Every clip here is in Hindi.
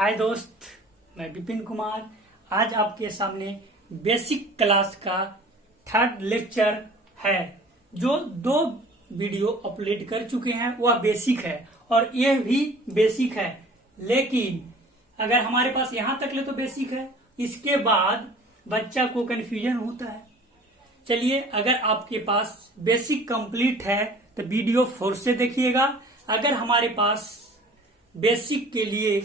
हाय दोस्त, मैं विपिन कुमार। आज आपके सामने बेसिक क्लास का थर्ड लेक्चर है। जो 2 वीडियो अपलोड कर चुके हैं वह बेसिक है और यह भी बेसिक है, लेकिन अगर हमारे पास यहां तक ले तो बेसिक है, इसके बाद बच्चा को कंफ्यूजन होता है। चलिए, अगर आपके पास बेसिक कंप्लीट है तो वीडियो 4 से देखिएगा। अगर हमारे पास बेसिक के लिए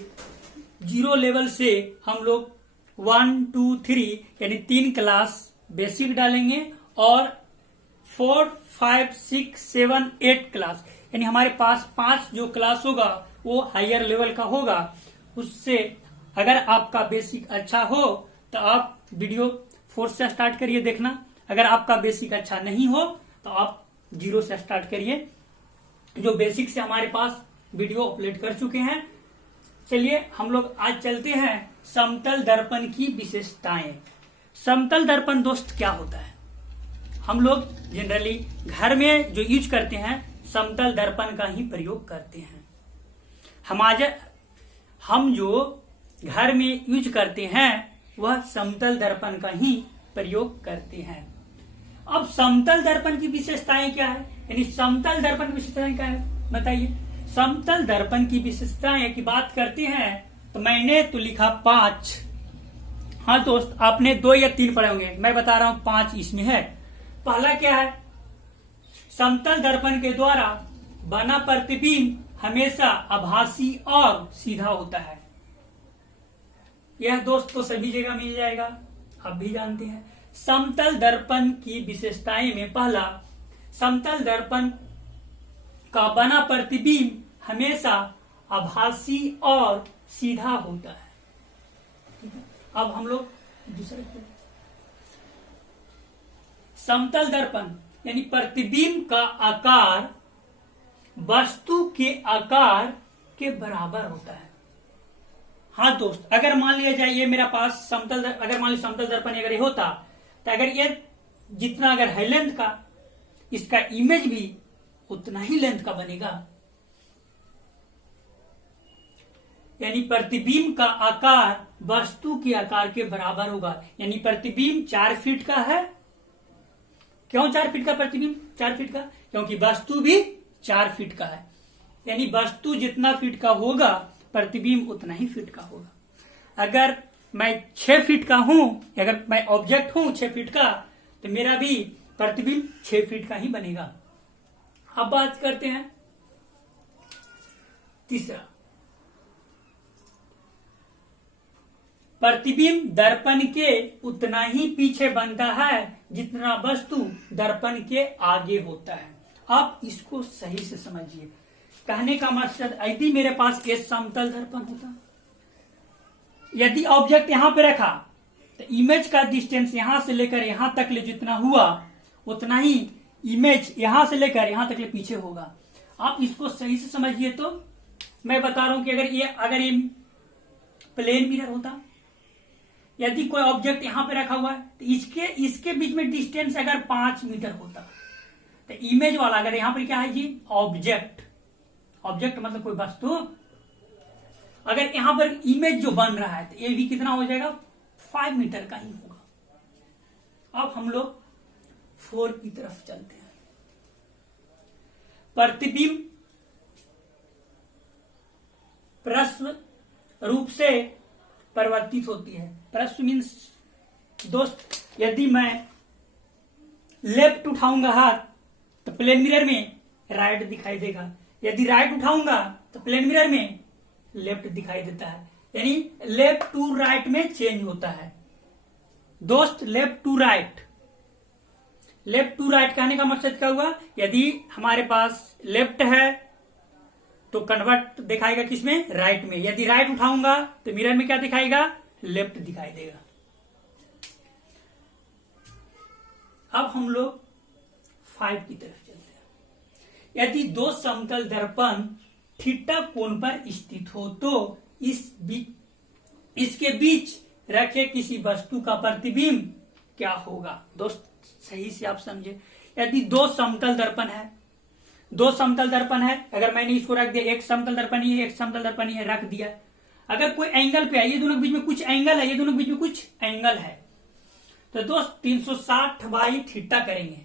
0 लेवल से हम लोग 1, 2, 3 यानी 3 क्लास बेसिक डालेंगे और 4, 5, 6, 7, 8 क्लास यानी हमारे पास 5 जो क्लास होगा वो हायर लेवल का होगा। उससे अगर आपका बेसिक अच्छा हो तो आप वीडियो 4 से स्टार्ट करिए देखना। अगर आपका बेसिक अच्छा नहीं हो तो आप 0 से स्टार्ट करिए। जो बेसिक से हमारे पास वीडियो अपलोड कर चुके हैं। चलिए, हम लोग आज चलते हैं समतल दर्पण की विशेषताएं। समतल दर्पण दोस्त क्या होता है? हम लोग जनरली घर में जो यूज करते हैं समतल दर्पण का ही प्रयोग करते हैं। हम जो घर में यूज करते हैं वह समतल दर्पण का ही प्रयोग करते हैं। अब समतल दर्पण की विशेषताएं क्या है, यानी समतल दर्पण की विशेषताएं क्या है बताइए। समतल दर्पण की विशेषताएं की बात करते हैं तो मैंने तो लिखा 5। हाँ दोस्त, आपने 2 या 3 पढ़े होंगे, मैं बता रहा हूं 5 इसमें है। पहला क्या है? समतल दर्पण के द्वारा बना प्रतिबिंब हमेशा आभासी और सीधा होता है। यह दोस्त तो सभी जगह मिल जाएगा, आप भी जानते हैं। समतल दर्पण की विशेषताएं में पहला, समतल दर्पण का बना प्रतिबिंब हमेशा आभासी और सीधा होता है। अब हम लोग दूसरा, समतल दर्पण यानी प्रतिबिंब का आकार वस्तु के आकार के बराबर होता है। हाँ दोस्त, अगर मान लिया जाए ये मेरा पास अगर मान लीजिए समतल दर्पण अगर ये होता तो अगर ये जितना अगर है लेंथ का, इसका इमेज भी उतना ही लेंथ का बनेगा। यानी प्रतिबिंब का आकार वस्तु के आकार के बराबर होगा। यानी प्रतिबिंब 4 फीट का है। क्यों 4 फीट का प्रतिबिंब? 4 फीट का क्योंकि वस्तु भी 4 फीट का है। यानी वस्तु जितना फीट का होगा प्रतिबिंब उतना ही फीट का होगा। अगर मैं 6 फीट का हूं, अगर मैं ऑब्जेक्ट हूं 6 फीट का, तो मेरा भी प्रतिबिंब 6 फीट का ही बनेगा। अब बात करते हैं तीसरा, प्रतिबिंब दर्पण के उतना ही पीछे बनता है जितना वस्तु दर्पण के आगे होता है। आप इसको सही से समझिए। कहने का मकसद, यदि मेरे पास एक समतल दर्पण होता, यदि ऑब्जेक्ट यहां पे रखा तो इमेज का डिस्टेंस यहां से लेकर यहां तक ले जितना हुआ उतना ही इमेज यहां से लेकर यहां तक ले पीछे होगा। आप इसको सही से समझिए। तो मैं बता रहा हूं कि अगर ये प्लेन मिरर होता, यदि कोई ऑब्जेक्ट यहां पे रखा हुआ है तो इसके बीच में डिस्टेंस अगर 5 मीटर होता तो इमेज वाला, अगर यहां पर क्या है जी, ऑब्जेक्ट मतलब कोई वस्तु, अगर यहां पर इमेज जो बन रहा है तो ये भी कितना हो जाएगा, 5 मीटर का ही होगा। अब हम लोग 4 की तरफ चलते हैं। प्रतिबिंब प्रश्न रूप से परिवर्तित होती है। प्रश्न मीन्स दोस्त, यदि मैं लेफ्ट उठाऊंगा हाथ तो प्लेन मिरर में राइट दिखाई देगा, यदि राइट उठाऊंगा तो प्लेन मिरर में लेफ्ट दिखाई देता है। यानी लेफ्ट टू राइट में चेंज होता है दोस्त। लेफ्ट टू राइट कहने का मकसद क्या हुआ? यदि हमारे पास लेफ्ट है तो कन्वर्ट दिखाएगा किसमें, राइट में। यदि राइट उठाऊंगा तो मिरर में क्या दिखाएगा, लेफ्ट दिखाई देगा। अब हम लोग 5 की तरफ चलते हैं। यदि 2 समतल दर्पण थीटा कोण पर स्थित हो तो इसके बीच रखे किसी वस्तु का प्रतिबिंब क्या होगा? दोस्त सही से आप समझे। यदि 2 समतल दर्पण है, 2 समतल दर्पण है, अगर मैंने इसको रख दिया, एक समतल दर्पण ही है, एक समतल दर्पण ही है, रख दिया। अगर कोई एंगल पे है, ये दोनों के बीच में कुछ एंगल है, ये दोनों के बीच में कुछ एंगल है, तो दोस्त 360 बाई थीटा करेंगे,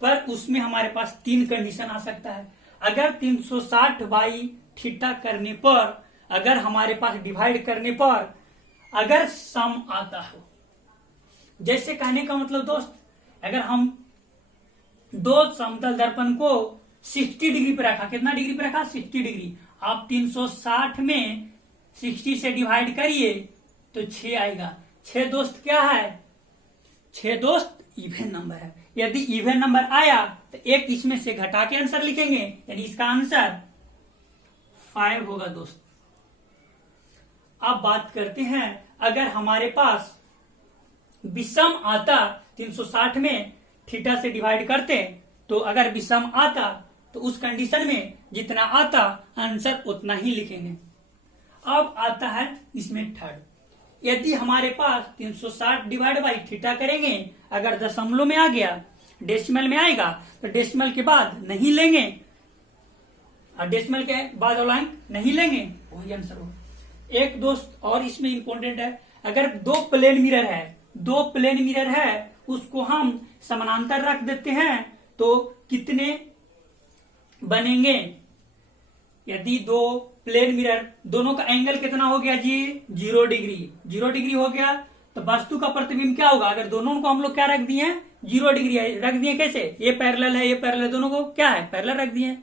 पर उसमें हमारे पास 3 कंडीशन आ सकता है। अगर 360 बाई थीटा करने पर, अगर हमारे पास डिवाइड करने पर अगर सम आता हो, जैसे कहने का मतलब दोस्त, अगर हम दो समतल दर्पण को 60 डिग्री पे रखा, कितना डिग्री पे रखा? 60 डिग्री। आप 360 में 60 से डिवाइड करिए तो 6 आएगा। 6 दोस्त क्या है? 6 दोस्त इवन नंबर है। यदि इवन नंबर आया तो एक इसमें से घटा के आंसर लिखेंगे, यानी इसका आंसर 5 होगा दोस्त। अब बात करते हैं, अगर हमारे पास विषम आता, 360 में थीटा से डिवाइड करते, तो अगर विषम आता तो उस कंडीशन में जितना आता आंसर उतना ही लिखेंगे। अब आता है इसमें थर्ड, यदि हमारे पास 360 डिवाइड बाई थीटा करेंगे, अगर दशमलव में आ गया, डेसिमल में आएगा तो डेसिमल के बाद नहीं लेंगे, और डेसिमल के बाद वाला अंक नहीं लेंगे, वही आंसर होगा। एक दोस्त और इसमें इंपॉर्टेंट है, अगर दो प्लेन मिरर है, उसको हम समानांतर रख देते हैं तो कितने बनेंगे? यदि दो प्लेन मिरर, दोनों का एंगल कितना हो गया जी? 0 डिग्री। 0 डिग्री हो गया तो वस्तु का प्रतिबिंब क्या होगा? अगर दोनों को हम लोग क्या रख दिए हैं? 0 डिग्री रख दिए। कैसे? ये पैरेलल है, ये पैरेलल, दोनों को क्या है? पैरेलल रख दिए।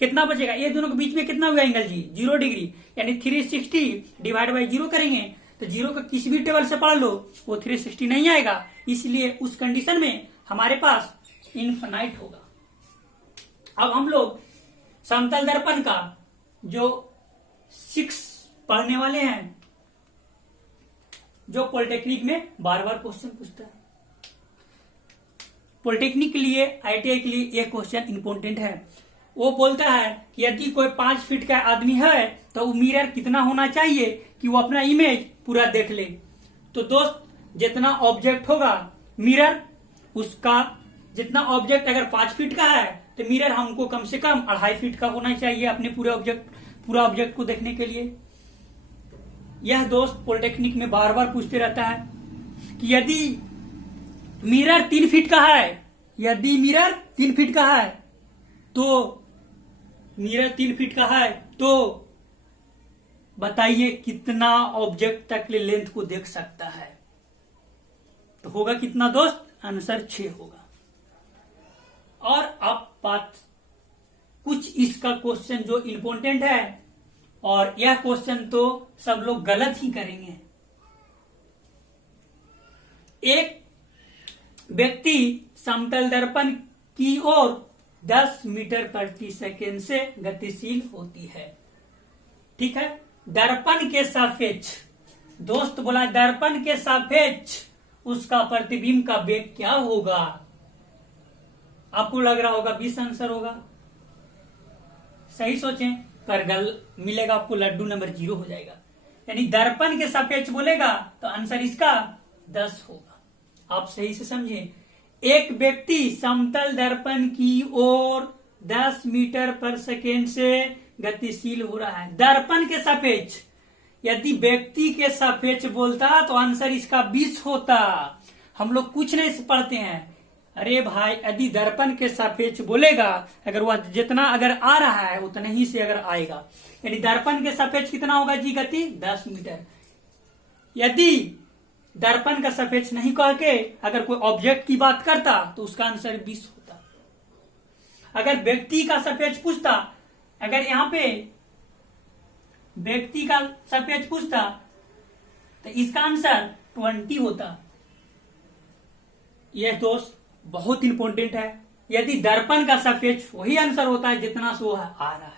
कितना बचेगा? ये दोनों के बीच में कितना हुआ एंगल जी? 0 डिग्री, यानी 360 डिवाइड बाई 0 करेंगे तो 0 का किसी भी टेबल से पढ़ लो, वो 360 नहीं आएगा। इसलिए उस कंडीशन में हमारे पास इनफिनाइट होगा। अब हम लोग समतल दर्पण का जो 6 पढ़ने वाले हैं, जो पॉलिटेक्निक में बार बार क्वेश्चन पूछता है। पॉलिटेक्निक के लिए, ITI के लिए एक क्वेश्चन इंपॉर्टेंट है। वो बोलता है कि यदि कोई 5 फीट का आदमी है तो वो मिरर कितना होना चाहिए कि वो अपना इमेज पूरा देख ले। तो दोस्त, जितना ऑब्जेक्ट होगा मिरर, उसका जितना ऑब्जेक्ट अगर 5 फीट का है तो मिरर हमको कम से कम 2.5 फीट का होना चाहिए अपने पूरा ऑब्जेक्ट को देखने के लिए। यह दोस्त पॉलिटेक्निक में बार बार पूछते रहता है कि यदि मिरर 3 फीट का है, यदि मिरर 3 फीट का है तो मिरर 3 फीट का है तो बताइए कितना ऑब्जेक्ट तक लेंथ को देख सकता है? तो होगा कितना दोस्त? आंसर 6 होगा। और अब बात कुछ इसका क्वेश्चन जो इंपॉर्टेंट है, और यह क्वेश्चन तो सब लोग गलत ही करेंगे। एक व्यक्ति समतल दर्पण की ओर 10 मीटर प्रति सेकेंड से गतिशील होती है। ठीक है, दर्पण के सापेक्ष, दोस्त बोला दर्पण के सापेक्ष उसका प्रतिबिंब का वेग क्या होगा? आपको लग रहा होगा 20 आंसर होगा। सही सोचें, पर मिलेगा आपको लड्डू नंबर 0 हो जाएगा। यानी दर्पण के सापेक्ष बोलेगा तो आंसर इसका 10 होगा। आप सही से समझें, एक व्यक्ति समतल दर्पण की ओर 10 मीटर पर सेकेंड से गतिशील हो रहा है। दर्पण के सापेक्ष, यदि व्यक्ति के सापेक्ष बोलता तो आंसर इसका 20 होता। हम लोग कुछ नहीं पढ़ते हैं। अरे भाई, यदि दर्पण के सापेक्ष बोलेगा, अगर वह जितना अगर आ रहा है उतना ही से अगर आएगा, यानी दर्पण के सापेक्ष कितना होगा जी गति? 10 मीटर। यदि दर्पण का सापेक्ष नहीं कह के अगर कोई ऑब्जेक्ट की बात करता तो उसका आंसर 20 होता। अगर व्यक्ति का सापेक्ष पूछता, अगर यहां पे व्यक्ति का सापेक्ष पूछता तो इसका आंसर 20 होता। यह दोस्त बहुत इंपॉर्टेंट है। यदि दर्पण का सापेक्ष वही आंसर होता है जितना से वो आ रहा है,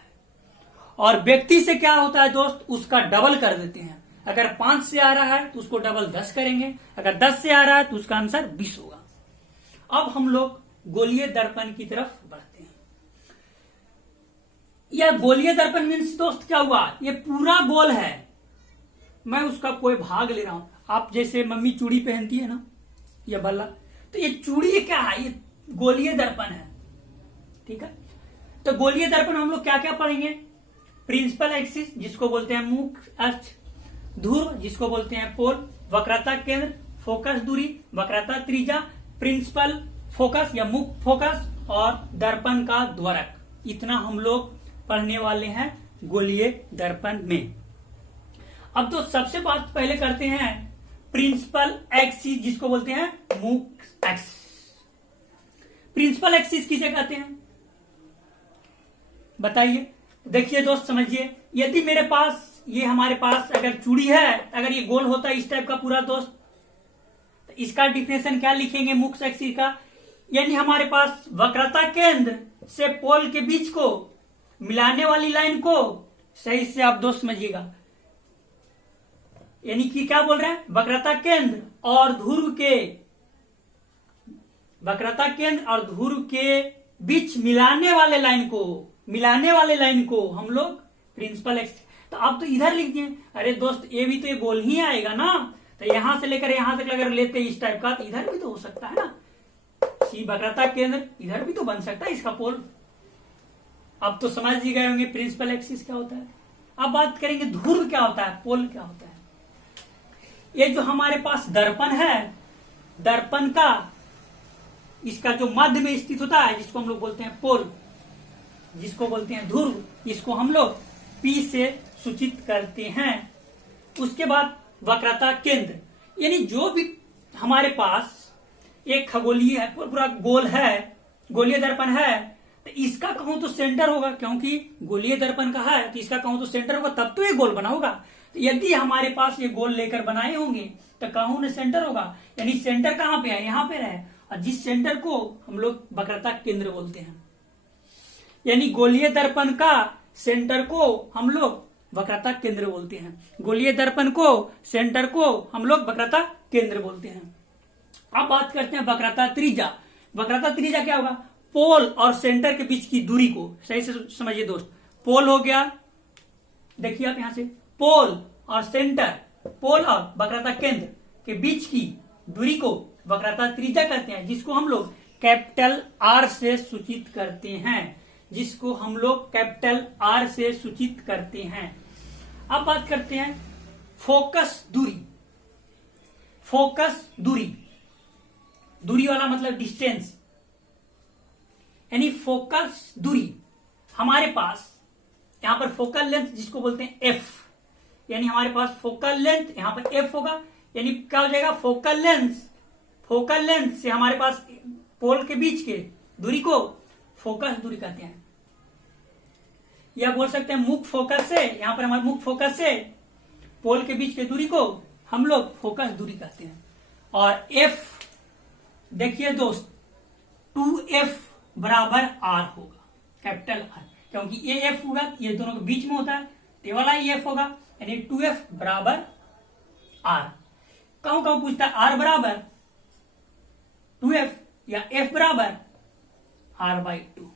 और व्यक्ति से क्या होता है दोस्त? उसका डबल कर देते हैं। अगर 5 से आ रहा है तो उसको डबल 10 करेंगे, अगर 10 से आ रहा है तो उसका आंसर 20 होगा। अब हम लोग गोलीय दर्पण की तरफ बढ़ते हैं। यह गोलीय दर्पण मीन्स दोस्त क्या हुआ? ये पूरा गोल है, मैं उसका कोई भाग ले रहा हूं। आप जैसे मम्मी चूड़ी पहनती है ना, यह बल्ला, तो ये चूड़ी क्या है? ये गोलीय दर्पण है। ठीक है, तो गोलीय दर्पण हम लोग क्या क्या पढ़ेंगे? प्रिंसिपल एक्सिस, जिसको बोलते हैं मुख्य अक्ष, ध्रुव जिसको बोलते हैं पोल, वक्रता केंद्र, फोकस दूरी, वक्रता त्रिज्या, प्रिंसिपल फोकस या मुख्य फोकस और दर्पण का द्वारक। इतना हम लोग पढ़ने वाले हैं गोलीय दर्पण में। अब तो सबसे बात पहले करते हैं प्रिंसिपल एक्सिस जिसको बोलते हैं मुख्य एक्सिस। प्रिंसिपल एक्सिस किसे कहते हैं बताइए। देखिए दोस्त समझिए, यदि मेरे पास ये हमारे पास अगर चूड़ी है, अगर ये गोल होता है इस टाइप का पूरा दोस्त, तो इसका डिफिनेशन क्या लिखेंगे मुख्य एक्सिस का, यानी हमारे पास वक्रता केंद्र से पोल के बीच को मिलाने वाली लाइन को, सही से आप दोस्त समझिएगा, यानी कि क्या बोल रहे हैं, वक्रता केंद्र और ध्रुव के, वक्रता केंद्र और ध्रुव के बीच मिलाने वाले लाइन को हम लोग प्रिंसिपल एक्सिस। तो आप तो इधर लिख दिए, अरे दोस्त ये भी तो ये गोल ही आएगा ना, तो यहां से लेकर यहां तक अगर लेते इस टाइप का, तो इधर भी तो हो सकता है ना, सी वक्रता केंद्र इधर भी तो बन सकता है इसका पोल। अब तो समझ ही गए होंगे प्रिंसिपल एक्सिस क्या होता है। अब बात करेंगे ध्रुव क्या होता है, पोल क्या होता है। ये जो हमारे पास दर्पण है, दर्पण का इसका जो मध्य में स्थित होता है जिसको हम लोग बोलते हैं पोल, जिसको बोलते हैं ध्रुव, इसको हम लोग P से सूचित करते हैं। उसके बाद वक्रता केंद्र, यानी जो भी हमारे पास एक खगोलीय है, पूरा गोल है, गोलीय दर्पण है, तो इसका कहूं तो सेंटर होगा, क्योंकि गोलीय दर्पण का है तो इसका कहूं तो सेंटर होगा, तब तो ये गोल बना होगा। तो यदि हमारे पास ये गोल लेकर बनाए होंगे तो कहूं ना सेंटर होगा, यानी सेंटर कहां पे है, यहां पे है, और जिस सेंटर को हम लोग वक्रता केंद्र बोलते हैं, यानी गोलीय दर्पण का सेंटर को हम लोग वक्रता केंद्र बोलते हैं, गोलीय दर्पण को सेंटर को हम लोग वक्रता केंद्र बोलते हैं। अब बात करते हैं वक्रता त्रिज्या। वक्रता त्रिज्या क्या होगा, पोल और सेंटर के बीच की दूरी को, सही से समझिए दोस्त, पोल हो गया, देखिए आप यहां से, पोल और सेंटर, पोल और वक्रता केंद्र के बीच की दूरी को वक्रता त्रिज्या कहते हैं, जिसको हम लोग कैपिटल आर से सूचित करते हैं, जिसको हम लोग कैपिटल आर से सूचित करते हैं। अब बात करते हैं फोकस दूरी। फोकस दूरी, दूरी वाला मतलब डिस्टेंस, यानी फोकस दूरी हमारे पास यहां पर फोकल लेंथ जिसको बोलते हैं एफ, यानी हमारे पास फोकल लेंथ यहां पर एफ होगा, यानी क्या हो जाएगा, फोकल लेंथ से हमारे पास पोल के बीच के दूरी को फोकस दूरी कहते हैं, या बोल सकते हैं मुख्य फोकस से, यहां पर हमारे मुख्य फोकस से पोल के बीच की दूरी को हम लोग फोकस दूरी कहते हैं। और एफ देखिए दोस्त, 2f बराबर आर होगा, कैपिटल आर, क्योंकि ये एफ होगा, ये दोनों के बीच में होता है, ये वाला ही एफ होगा, यानी 2f बराबर आर। कहूं पूछता है आर बराबर 2f या f बराबर r/2,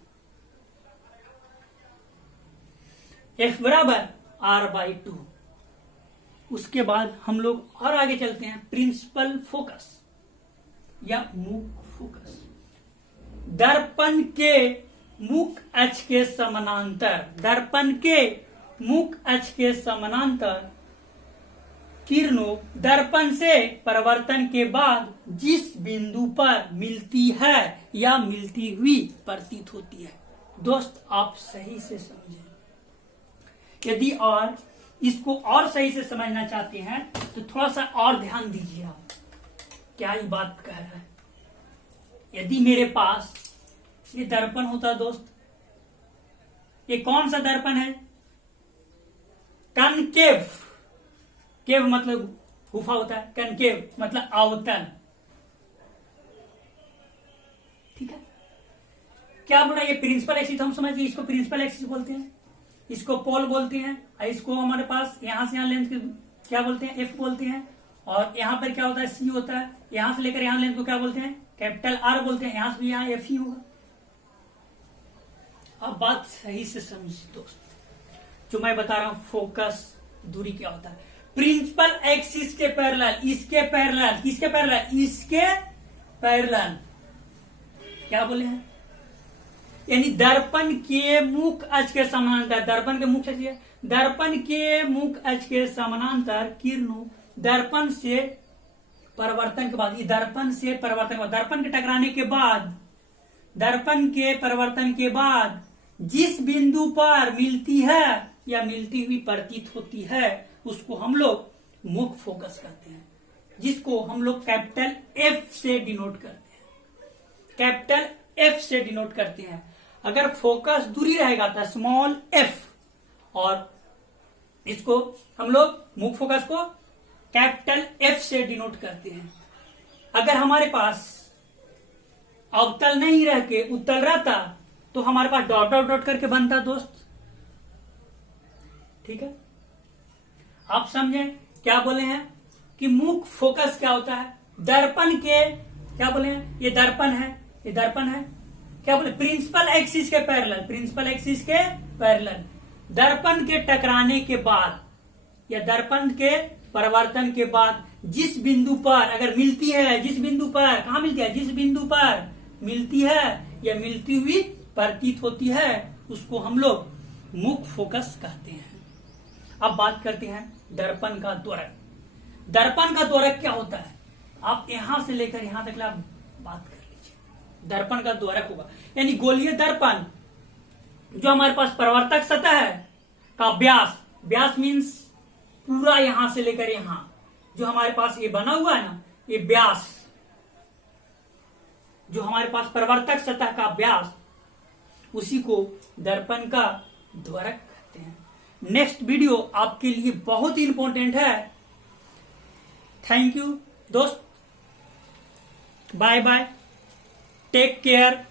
f बराबर r/2। उसके बाद हम लोग और आगे चलते हैं, प्रिंसिपल फोकस या मुख्य फोकस। दर्पण के मुख्य अक्ष के समानांतर, दर्पण के मुख्य अक्ष के समानांतर किरणों दर्पण से परावर्तन के बाद जिस बिंदु पर मिलती है या मिलती हुई प्रतीत होती है। दोस्त आप सही से समझें, यदि और इसको और सही से समझना चाहते हैं तो थोड़ा सा और ध्यान दीजिए आप क्या ये बात कह रहा है। यदि मेरे पास ये दर्पण होता दोस्त, ये कौन सा दर्पण है, कनकेव, केव मतलब गुफा होता है, कनकेव मतलब आवतन, ठीक है। क्या बोला, ये प्रिंसिपल एक्सिस हम समझिए, इसको प्रिंसिपल एक्सिस बोलते हैं, इसको पोल बोलते हैं, और इसको हमारे पास यहां से यहां लेंथ क्या बोलते हैं, एफ बोलते हैं, और यहां पर क्या होता है, सी होता है, यहां से लेकर यहां लेंथ को क्या बोलते हैं, कैपिटल आर बोलते हैं, यहां से भी यहां एफ ही होगा। अब बात सही से समझिए दोस्त, जो मैं बता रहा हूं फोकस दूरी क्या होता है, प्रिंसिपल एक्सिस के पैरेलल, इसके पैरेलल, किसके पैरेलल, इसके पैरेलल, क्या बोले हैं, यानी दर्पण के मुख्य अक्ष के समानांतर, दर्पण के मुख्य अक्ष, दर्पण के मुख अक्ष के समानांतर किरणों दर्पण से परिवर्तन के बाद, ये दर्पण से परिवर्तन के बाद, दर्पण के टकराने के बाद, दर्पण के परिवर्तन के बाद जिस बिंदु पर मिलती है या मिलती हुई प्रतीत होती है उसको हम लोग मुख फोकस कहते हैं, जिसको हम लोग कैपिटल एफ से डिनोट करते हैं, कैपिटल एफ से डिनोट करते हैं। अगर फोकस दूरी रहेगा तो स्मॉल एफ, और इसको हम लोग मुख फोकस को कैपिटल एफ से डिनोट करते हैं। अगर हमारे पास अवतल नहीं रह के उत्तल रहता तो हमारे पास डॉट डॉट डॉट करके बनता दोस्त। ठीक है, आप समझे क्या बोले हैं कि मुख फोकस क्या होता है, दर्पण के क्या बोले हैं, ये दर्पण है, ये दर्पण है, क्या बोले प्रिंसिपल एक्सिस के पैरेलल, प्रिंसिपल एक्सिस के पैरेलल दर्पण के टकराने के बाद या दर्पण के परिवर्तन के बाद जिस बिंदु पर अगर मिलती है, जिस बिंदु पर कहा मिलती है, जिस बिंदु पर मिलती है या मिलती हुई प्रतीत होती है उसको हम लोग मुख फोकस कहते हैं। अब बात करते हैं दर्पण का द्वारक। दर्पण का द्वारक क्या होता है, आप यहां से लेकर यहां तक आप बात कर लीजिए। दर्पण का द्वारक होगा यानी गोलीय दर्पण, जो हमारे पास परावर्तक सतह है का व्यास, व्यास मीन्स पूरा यहां से लेकर यहां जो हमारे पास ये बना हुआ है ना, ये व्यास, जो हमारे पास परावर्तक सतह का व्यास, उसी को दर्पण का द्वारक कहते हैं। नेक्स्ट वीडियो आपके लिए बहुत ही इंपॉर्टेंट है। थैंक यू दोस्त, बाय बाय, टेक केयर।